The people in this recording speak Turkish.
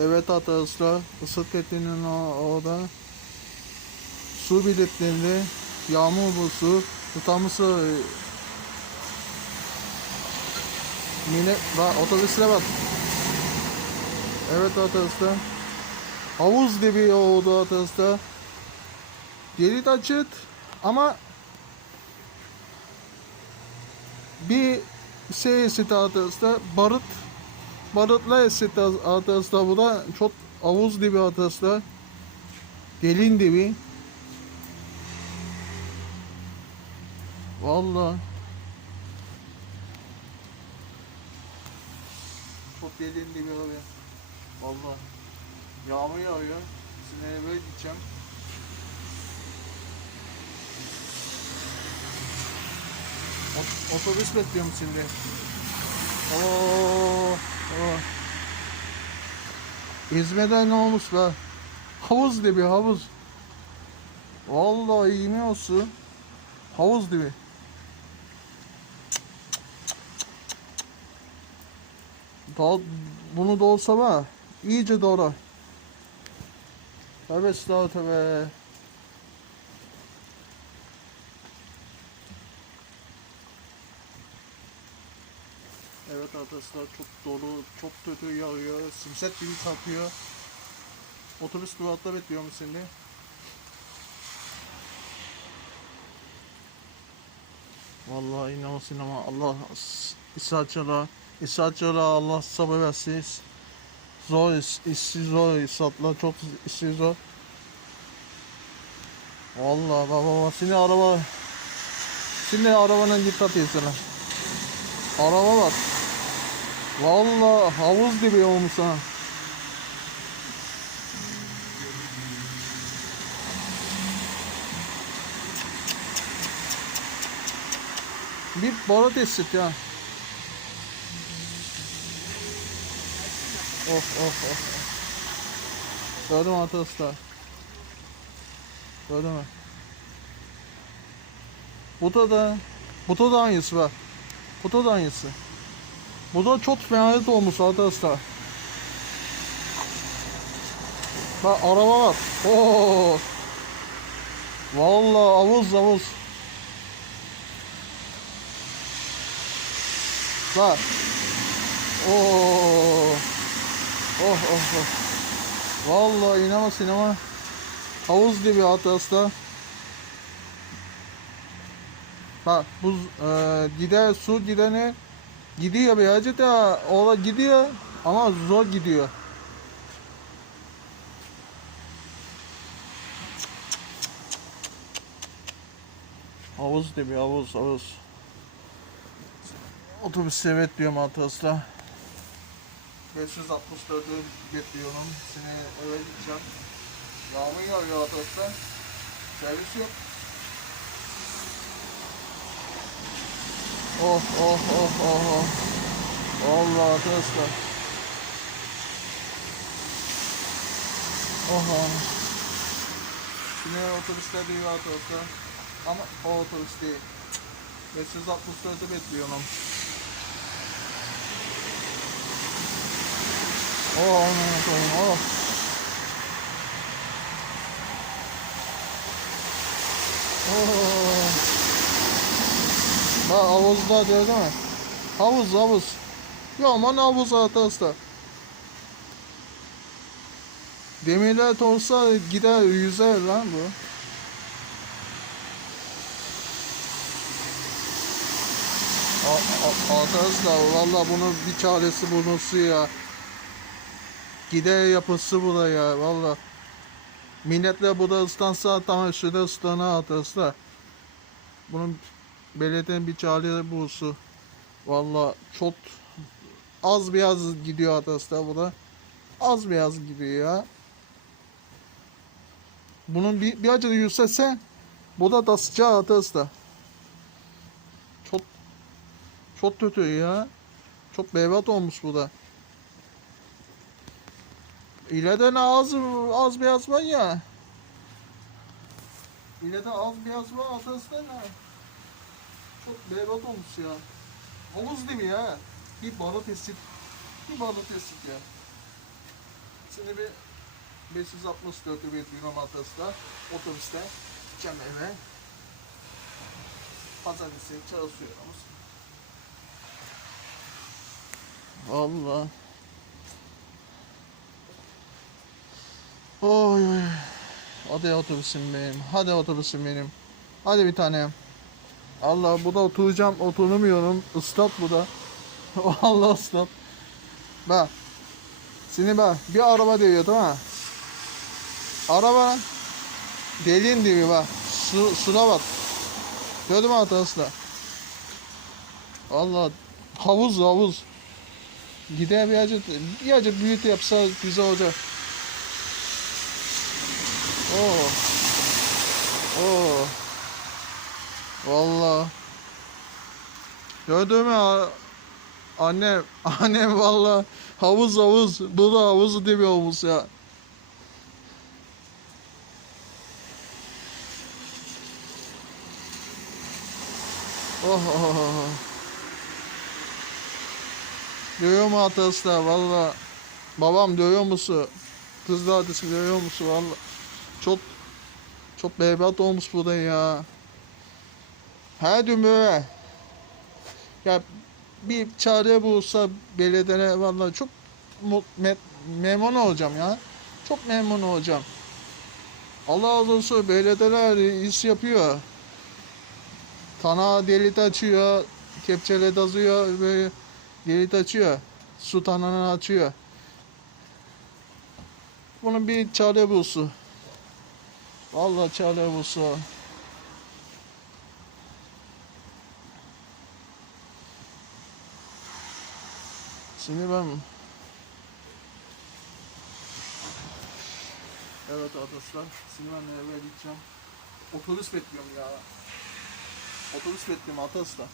Evet arkadaşlar Isıtketi'nin orada su biletlerinde yağmur bu su tutamısı Mine, bak otobüsle bak. Evet arkadaşlar. Havuz gibi oldu arkadaşlar. Delik açık ama bir şey arkadaşlar. Barut barutla esiti arkadaşlar. Bu da çok havuz gibi arkadaşlar. Delin dibi. Vallahi. Çok delin dibi abi. Vallahi. Yağmur yağıyor. Şimdi eve gideceğim. Ot- Otobüs bekliyorum şimdi. Oo. İzmir'de ne olmuş be? Havuz gibi havuz. Vallahi mi olsun? Havuz gibi. Daha bunu da olsa var. iyice doğru. Tövbe estağfurullah. Evet arkadaşlar çok dolu, çok kötü yağıyor. Simset gibi çarpıyor. Otobüs durakta bekliyorum seni. Vallahi inanmasın ama Allah İsa'cıla, İsa'cıla Allah sabır versin. Zor, iş, zor, İsa'tla çok işi zor. Vallahi baba şimdi araba Şimdi arabanın dikkat etsene. Araba var. Vallahi havuz gibi olmuş ha. Bir balık esit ya. Of of of. Gördün mü arkadaşlar? Gördün mü? Bu da da bu da aynısı var. Bu da da aynısı. Bu da çok fena olmuş arkadaşlar. Bak araba var. Oo. Vallahi avuz avuz. Bak. Oo. Oh oh oh. Vallahi inanmasın ama havuz gibi arkadaşlar. Bak bu e, gider su gideni gidiyor birazcık da ola gidiyor ama zor gidiyor. Havuz gibi havuz havuz. Otobüs bekliyorum arkadaşlar. 564'ü bekliyorum. Seni eve gideceğim. Yağmur yağıyor arkadaşlar. Servis yok. Oh oh oh oh oh. Vallahi arkadaşlar. Oh oh. Şimdi otobüsler değil arkadaşlar. Ama o otobüs değil. 564'ü bekliyorum. Oh aman koyayım oh. Oh. Bak havuzda diyor değil mi? Havuz havuz. Ya aman havuz arkadaşlar. Demirler olsa gider yüzer lan bu. Arkadaşlar valla bunun bir çaresi bulunsun ya. Gider yapısı bu da ya valla. Milletler burada ıslansa tamam şurada ıslana arkadaşlar. Bunun belediyenin bir çare bulsun. Valla çok az biraz gidiyor arkadaşlar bu da. Az biraz gidiyor ya. Bunun bir, birazcık yükselse bu da sıcağı arkadaşlar. Çok çok kötü ya. Çok berbat olmuş bu da. İleride ne az az beyaz var ya. İleride az beyaz var ne? Çok berbat olmuş ya. Havuz değil mi ya? Bir balık esit. Bir balık esit ya. Şimdi bir 564 bekliyorum Atas'ta. Otobüste. Gideceğim eve. Pazartesi çalışıyoruz. Allah. Oy oy. Hadi otobüsüm benim. Hadi otobüsüm benim. Hadi bir tanem. Allah bu da oturacağım. Oturamıyorum. Islat bu da. Allah ıslat. Bak. Şimdi bak. Bir araba diyor tamam mı? Araba deliğin dibi bak. Su, suna bak. Gördün mü arkadaşlar? Allah havuz havuz. Gider birazcık, birazcık büyüt yapsa güzel olacak. Oo. Oo. Valla. Gördün mü annem, annem valla havuz havuz, bu da havuz dibi havuz ya. Oh, oh, oh, oh. Dövüyor mu arkadaşlar valla. Babam dövüyor musun? Kız kardeşim dövüyor musun valla. Çok çok berbat olmuş burada ya. Gün böyle. Ya bir çare bulsa belediyene valla çok me- memnun olacağım ya. Çok memnun olacağım. Allah razı olsun belediyeler iş yapıyor. Tana delit açıyor, kepçele dazıyor, böyle delit açıyor. Su tananı açıyor. Bunun bir çare bulsun. Vallahi çare bulsun. Şimdi ben... Evet arkadaşlar, şimdi ben eve gideceğim. Otobüs bekliyorum ya. Otobüs bekliyorum arkadaşlar.